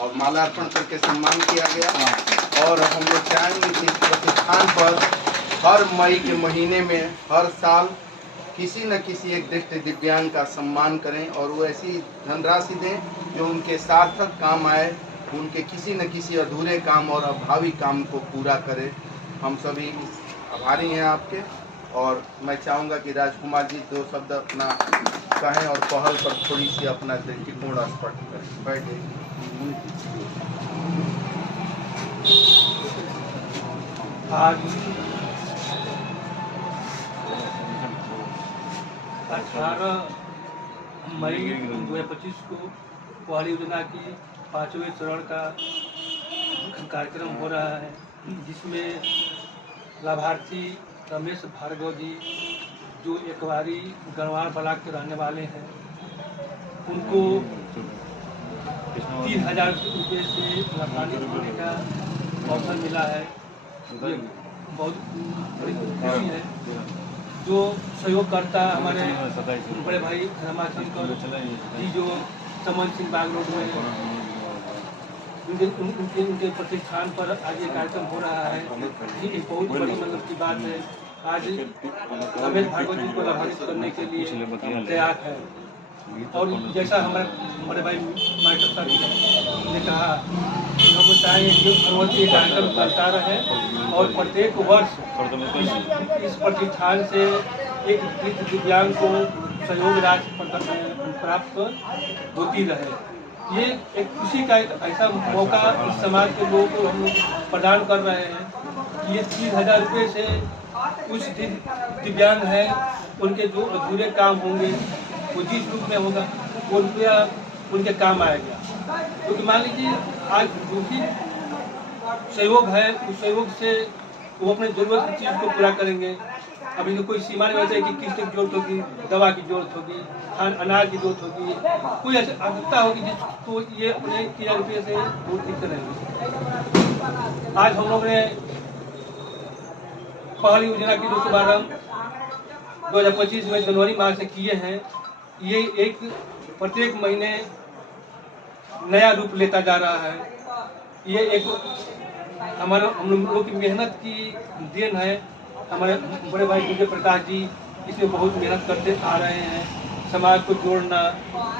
और माला अर्पण करके सम्मान किया गया। और हम लोग चाहेंगे कि इस प्रतिष्ठान पर हर मई के महीने में हर साल किसी न किसी एक दृष्टि दिव्यांग का सम्मान करें और वो ऐसी धनराशि दें जो उनके सार्थक काम आए, उनके किसी न किसी अधूरे काम और अभावी काम को पूरा करे। हम सभी आभारी हैं आपके। और मैं चाहूँगा कि राजकुमार जी 2 शब्द अपना कहें और पहल पर थोड़ी सी अपना दृष्टिकोण स्पष्ट करें। बैठे। आज 18 मई 2025 को पहली योजना की 5वें चरण का कार्यक्रम हो रहा है, जिसमें लाभार्थी रमेश भार्गव जी जो एकवारी गणवार ब्लॉक के रहने वाले हैं, उनको 30,000 रुपये से लाभान्वित होने का अवसर मिला है। ये बहुत बड़ी खुशी है। जो सहयोगकर्ता हमारे बड़े भाई रमाशंकर जी जो चमन सिंह बाग रोड में उनके प्रतिष्ठान पर आज ये कार्यक्रम हो रहा है, ये एक बहुत बड़ी मतलब की बात है। आज रमेश भार्गव जी को लाभान्वित करने के लिए तैयार है। और जैसा हमारे बड़े भाई मास्टर साहब ने कहा, हम चाहेंगे कि हर वर्ष ये कार्यक्रम चलता रहे और प्रत्येक वर्ष इस प्रतिष्ठान से एक दिव्यांग को सहयोग राशि प्राप्त होती रहे। ये एक खुशी का एक ऐसा मौका इस समाज के लोगों को हम लोग प्रदान कर रहे हैं कि ये 30,000 रुपये से कुछ दिव्यांग हैं, उनके जो अधूरे काम होंगे वो जिस रूप में होगा वो रुपया उनके काम आएगा। क्योंकि मान लीजिए आज जो भी सहयोग है उस सहयोग से वो अपने जरूरत की चीज़ को पूरा करेंगे। अभी तो कोई सीमा नहीं होता है कि किस्त की जरूरत होगी, दवा की जरूरत होगी, अनाज की जरूरत होगी, कोई ऐसी आवश्यकता होगी जिसको ये अपने 30,000 रुपये से पूर्ति करेंगे। आज हम लोग ने पहली योजना की जो शुभारंभ 2025 में जनवरी माह से किए हैं, ये एक प्रत्येक महीने नया रूप लेता जा रहा है। ये एक हम लोग की मेहनत की देन है। हमारे बड़े भाई विजय प्रकाश जी इसमें बहुत मेहनत करते आ रहे हैं। समाज को जोड़ना,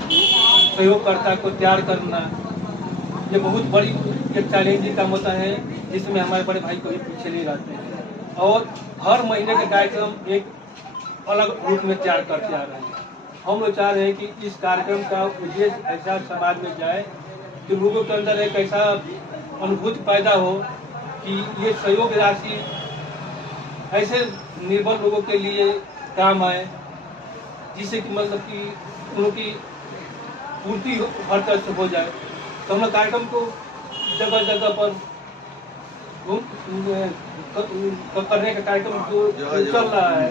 सहयोगकर्ता को तैयार करना, ये बहुत बड़ी एक चैलेंजिंग काम होता है, जिसमें हमारे बड़े भाई कभी पीछे नहीं रहते हैं। और हर महीने का कार्यक्रम एक अलग रूप में तैयार करते आ रहे हैं। हम लोग चाह रहे हैं कि इस कार्यक्रम का उद्देश्य ऐसा समाज में जाए कि लोगों के अंदर एक ऐसा अनुभूति पैदा हो कि ये सहयोग राशि ऐसे निर्बल लोगों के लिए काम आए, जिससे कि मतलब कि उनकी पूर्ति हर तरह से हो जाए। तो हम लोग कार्यक्रम को जगह जगह पर करने का कार्यक्रम जो चल रहा है,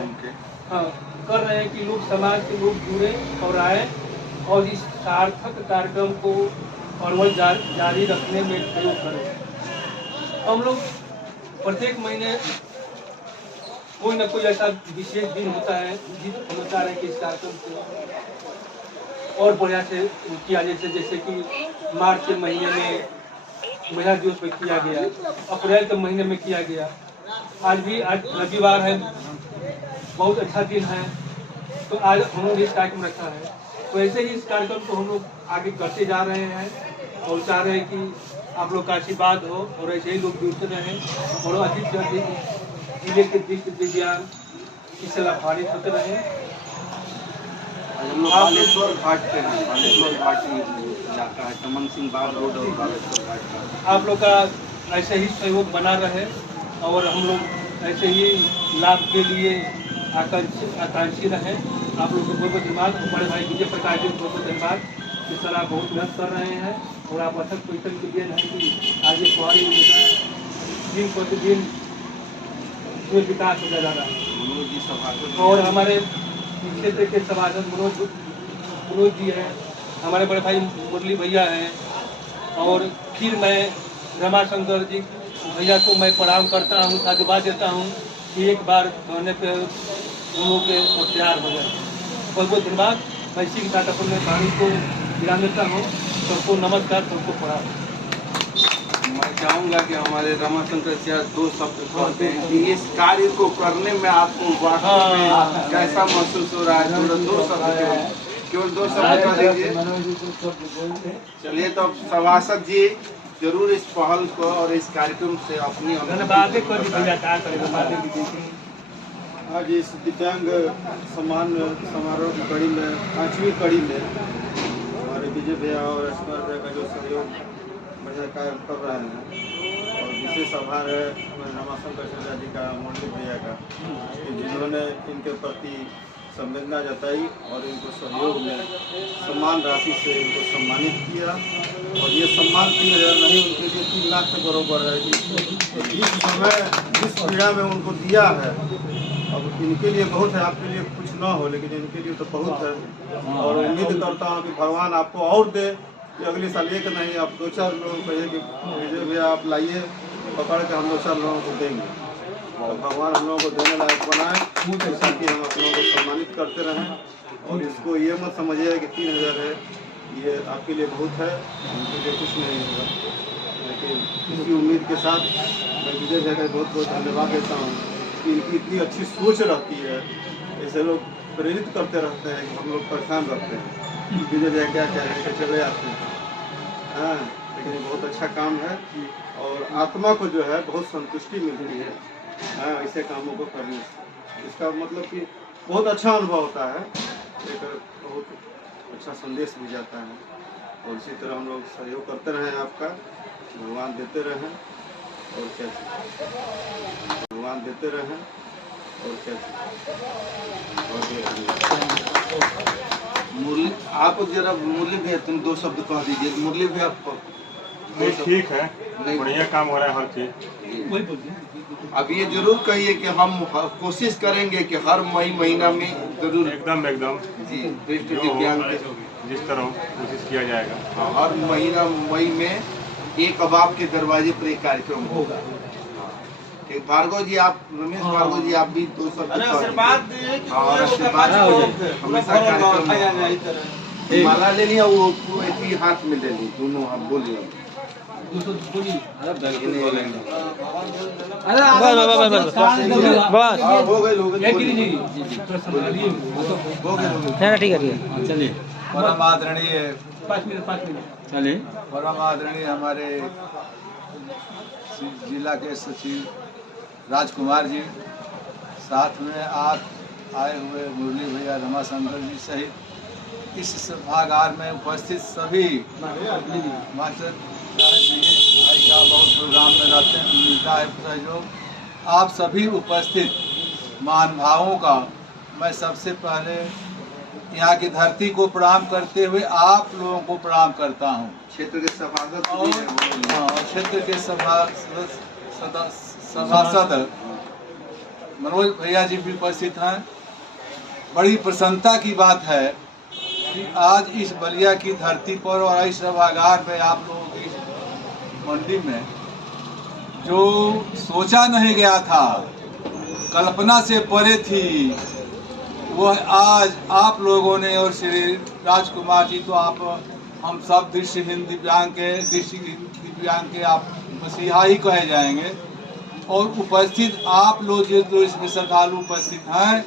हाँ कर रहे हैं कि लोग समाज के लोग जुड़े और आए और इस सार्थक कार्यक्रम को और वह जारी रखने में प्रयोग करें। हम लोग प्रत्येक महीने कोई ना कोई ऐसा विशेष दिन होता है जिस हम चाह रहे हैं कि इस कार्यक्रम को और बढ़िया से किया जैसे कि मार्च के महीने में महिला दिवस पे किया गया, अप्रैल के महीने में किया गया। आज रविवार है, बहुत अच्छा दिन है, तो आज हम लोग इस कार्यक्रम रखा है। तो ऐसे ही इस कार्यक्रम को हम लोग आगे करते जा रहे हैं और चाह रहे हैं कि आप लोग का आशीर्वाद हो और ऐसे ही लोग जुड़ते रहें और अधिक से अधिक जिले के दृष्टि दिव्यांग इससे लाभान्वित होते रहें। हम लोग बालेश्वर घाट पे हैं, बालेश्वर घाट इलाका है, चमन सिंह बाग रोड और बालेश्वर घाट। आप लोग का ऐसे ही सहयोग बना रहे और हम लोग ऐसे ही लाभ के लिए आकांक्षी रहे। आप लोग को बहुत बहुत धन्यवाद। बड़े भाई विजय प्रकाश जी को बहुत बहुत धन्यवाद। इस तरह आप बहुत मेहनत कर रहे हैं और आप अथक परिश्रम के लिए है कि आज ये पहाड़ी दिन प्रतिदिन इसमें विकास होता जा रहा है। और हमारे क्षेत्र के सभासद मनोज जी हैं, हमारे बड़े भाई मुरली भैया हैं, और फिर मैं रमाशंकर जी भैया को मैं प्रणाम करता हूँ, साधुवाद देता हूँ कि एक बार कहने पे उन लोगों के तैयार हो जाए। बहुत बहुत धन्यवाद। मैं इसी के साथ अपने वाणी को विराम देता हूँ। सबको नमस्कार, सबको प्रणाम। मैं चाहूंगा कि हमारे रमाशंकर चाचा 2 शब्द कहते हैं कि इस कार्य को करने में आपको वास्तव में कैसा महसूस हो रहा है। थोड़ा 2 शब्द केवल 2 शब्द कह दीजिए। चलिए तो सभासद जी जरूर इस पहल को और इस कार्यक्रम से अपनी आज इस दिव्यांग सम्मान समारोह की कड़ी में 5वीं कड़ी में हमारे विजय भैया और अस्कर भैया का जो सहयोग बढ़िया कार्य कर रहे हैं और विशेष आभार है रमाशंकर चाचा जी का, मुरली भैया का, कि जिन्होंने इनके प्रति संवेदना जताई और इनको सहयोग में सम्मान राशि से इनको सम्मानित किया। और ये सम्मान 3000 नहीं, उनके लिए 3 लाख के बराबर है। जिस समय जिस पीड़ा में उनको दिया है, अब इनके लिए बहुत है, आपके लिए कुछ ना हो, लेकिन इनके लिए तो बहुत है। और उम्मीद करता हूँ कि भगवान आपको और दे कि अगले साल एक नहीं, आप 2-4 लोगों को कहिए कि विजय भैया आप लाइए, पकड़ के हम 2-4 लोगों को देंगे। तो भगवान हम लोगों को देने लायक बनाए ताकि हम अपनों को सम्मानित करते रहें। और इसको ये मत समझिए कि 3000 है, ये आपके लिए बहुत है, उनके लिए कुछ नहीं होगा। लेकिन इसी उम्मीद के साथ मैं विजय भैया का बहुत बहुत धन्यवाद देता हूँ कि इनकी इतनी अच्छी सोच रहती है। ऐसे लोग प्रेरित करते रहते हैं कि हम लोग परेशान रहते हैं, विजय भैया क्या क्या है, चले आते हैं। हाँ, लेकिन ये बहुत अच्छा काम है और आत्मा को जो है बहुत संतुष्टि मिलती है। हाँ, ऐसे कामों को करने से इसका मतलब कि बहुत अच्छा अनुभव होता है, एक बहुत अच्छा संदेश भी जाता है। और इसी तरह हम लोग सहयोग करते रहें, आपका भगवान देते रहें और क्या भगवान देते रहें और क्या मुरली आप जरा मुरली भैया तुम 2 शब्द कह दीजिए। मुरली भैया नहीं ठीक है, बढ़िया काम हो रहा है हर चीज। अब ये जरूर कहिए कि हम कोशिश करेंगे कि हर महीना में जरूर एकदम जी दृष्टि दिव्यांग जिस तरह कोशिश किया जाएगा। हाँ, हर महीना मई में एक अबाब के दरवाजे पर एक कार्यक्रम होगा। ठीक, भार्गव जी आप, रमेश भार्गव जी आप भी 2 शब्द हमेशा कार्यक्रम माला ले लिया, वो पूरी हाथ में ले ली, दोनों आप बोलिए। ठीक है चलिए। परम आदरणीय 5 मिनट चलिए। परम आदरणीय हमारे जिला के सचिव राजकुमार जी, साथ में आप आए हुए मुरली भैया, रमाशंकर जी सहित इस सभागार में उपस्थित सभी मास्टर भाई का बहुत प्रोग्राम में रहते हैं, मिलता है सहयोग। आप सभी उपस्थित महानुभावों का मैं सबसे पहले यहाँ की धरती को प्रणाम करते हुए आप लोगों को प्रणाम करता हूँ। क्षेत्र के सभासद और क्षेत्र के सभासद मनोज भैया जी भी उपस्थित हैं। बड़ी प्रसन्नता की बात है कि आज इस बलिया की धरती पर और इस सभागार में आप लोगों की मंडी में जो सोचा नहीं गया था, कल्पना से परे थी, वह आज आप लोगों ने और श्री राजकुमार जी तो आप हम सब दृष्टिहीन दिव्यांग के आप मसीहा ही कहे जाएंगे। और उपस्थित आप लोग जो इसमें श्रद्धालु उपस्थित हैं,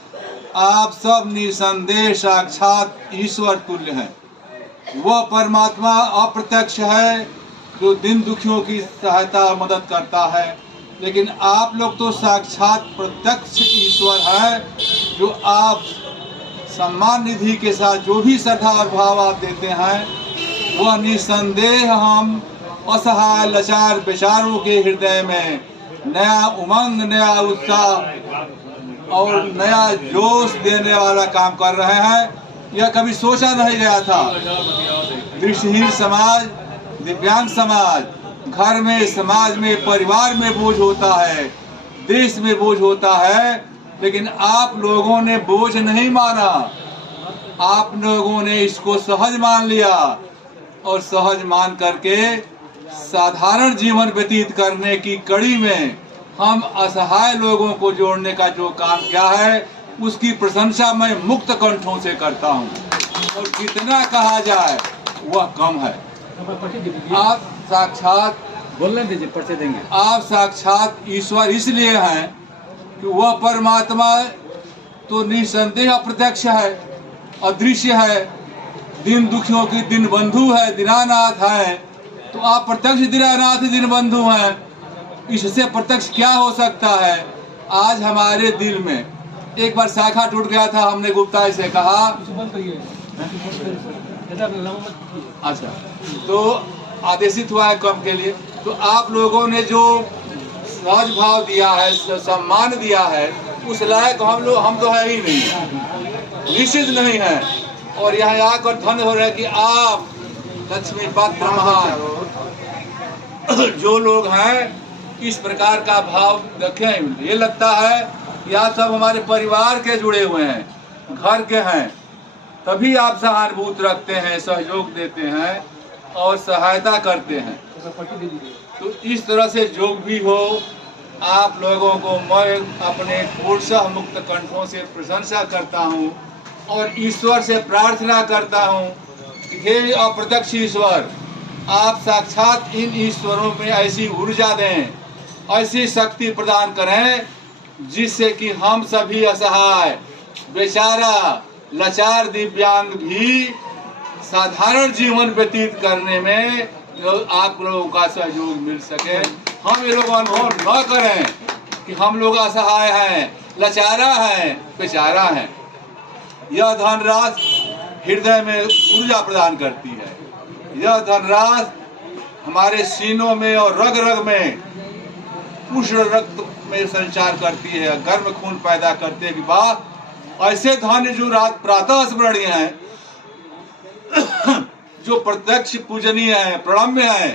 आप सब निसंदेह साक्षात ईश्वर तुल्य हैं। वह परमात्मा अप्रत्यक्ष है जो दिन दुखियों की सहायता और मदद करता है, लेकिन आप लोग तो साक्षात प्रत्यक्ष ईश्वर है जो आप सम्मान निधि के साथ जो भी श्रद्धा और भाव आप देते हैं, वह निसंदेह हम असहाय लाचार बेचारों के हृदय में नया उमंग, नया उत्साह और नया जोश देने वाला काम कर रहे हैं। यह कभी सोचा नहीं गया था। दृष्टिहीन समाज, दिव्यांग समाज, घर में, समाज में, परिवार में बोझ होता है, देश में बोझ होता है, लेकिन आप लोगों ने बोझ नहीं माना। आप लोगों ने इसको सहज मान लिया और सहज मान करके साधारण जीवन व्यतीत करने की कड़ी में हम असहाय लोगों को जोड़ने का जो काम किया है, उसकी प्रशंसा मैं मुक्त कंठों से करता हूं। और जितना कहा जाए वह कम है। आप साक्षात बोलने दीजिए, पर्चे देंगे। आप साक्षात ईश्वर इसलिए हैं कि वह परमात्मा तो निसंदेह अप्रत्यक्ष है, अदृश्य है, दिन दुखियों की दिन बंधु है, दीनानाथ है। तो आप प्रत्यक्ष दीनानाथ दिन बंधु हैं, इससे प्रत्यक्ष क्या हो सकता है? आज हमारे दिल में एक बार शाखा टूट गया था, हमने गुप्ता से कहा, अच्छा तो आदेशित हुआ है कम के लिए। तो आप लोगों ने जो सहज भाव दिया है, सम्मान दिया है, उस लायक हम तो है ही नहीं, निश्चित नहीं है। और यहाँ आकर धन्य हो रहे हैं कि आप लक्ष्मी पात्र महान जो लोग हैं इस प्रकार का भाव रखें। ये लगता है कि आप सब हमारे परिवार के जुड़े हुए हैं, घर के हैं, तभी आप सहानुभूत रखते हैं, सहयोग देते हैं और सहायता करते हैं। तो इस तरह से जो भी हो, आप लोगों को मैं अपने पूर्णतः मुक्त कंठों से प्रशंसा करता हूँ और ईश्वर से प्रार्थना करता हूँ कि हे अप्रत्यक्ष ईश्वर, आप साक्षात इन ईश्वरों में ऐसी ऊर्जा दें, ऐसी शक्ति प्रदान करें जिससे कि हम सभी असहाय, बेचारा, लाचार दिव्यांग भी साधारण जीवन व्यतीत करने में आप लोगों का सहयोग मिल सके। हम ये लोग अनुभव न करें कि हम लोग असहाय हैं, लाचारा हैं, बेचारा हैं। यह धनराशि हृदय में ऊर्जा प्रदान करती है। यह धनराशि हमारे सीनों में और रग रग में उष्ण रक्त में संचार करती है, गर्म खून पैदा करते हैं। वाह, ऐसे धन्य जो रात प्रातः स्मरणीय हैं, जो प्रत्यक्ष पूजनीय है, प्रणम्य है।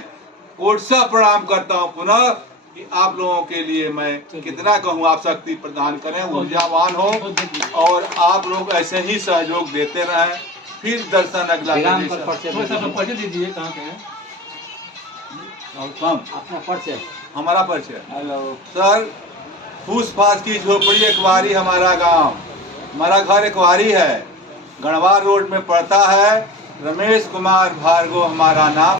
कोटसा प्रणाम करता हूँ पुनः कि आप लोगों के लिए मैं कितना कहूँ, आप शक्ति प्रदान करें, ऊर्जावान हो और आप लोग ऐसे ही सहयोग देते रहें। फिर दर्शन अगला पर्चे दीजिए, कहाँ पे है अपना पर्चे? हमारा परिचय। हेलो सर, फूसफास की झोपड़ी एकवारी हमारा गांव, हमारा घर एकवारी है, गणवार रोड में पड़ता है। रमेश कुमार भार्गव हमारा नाम।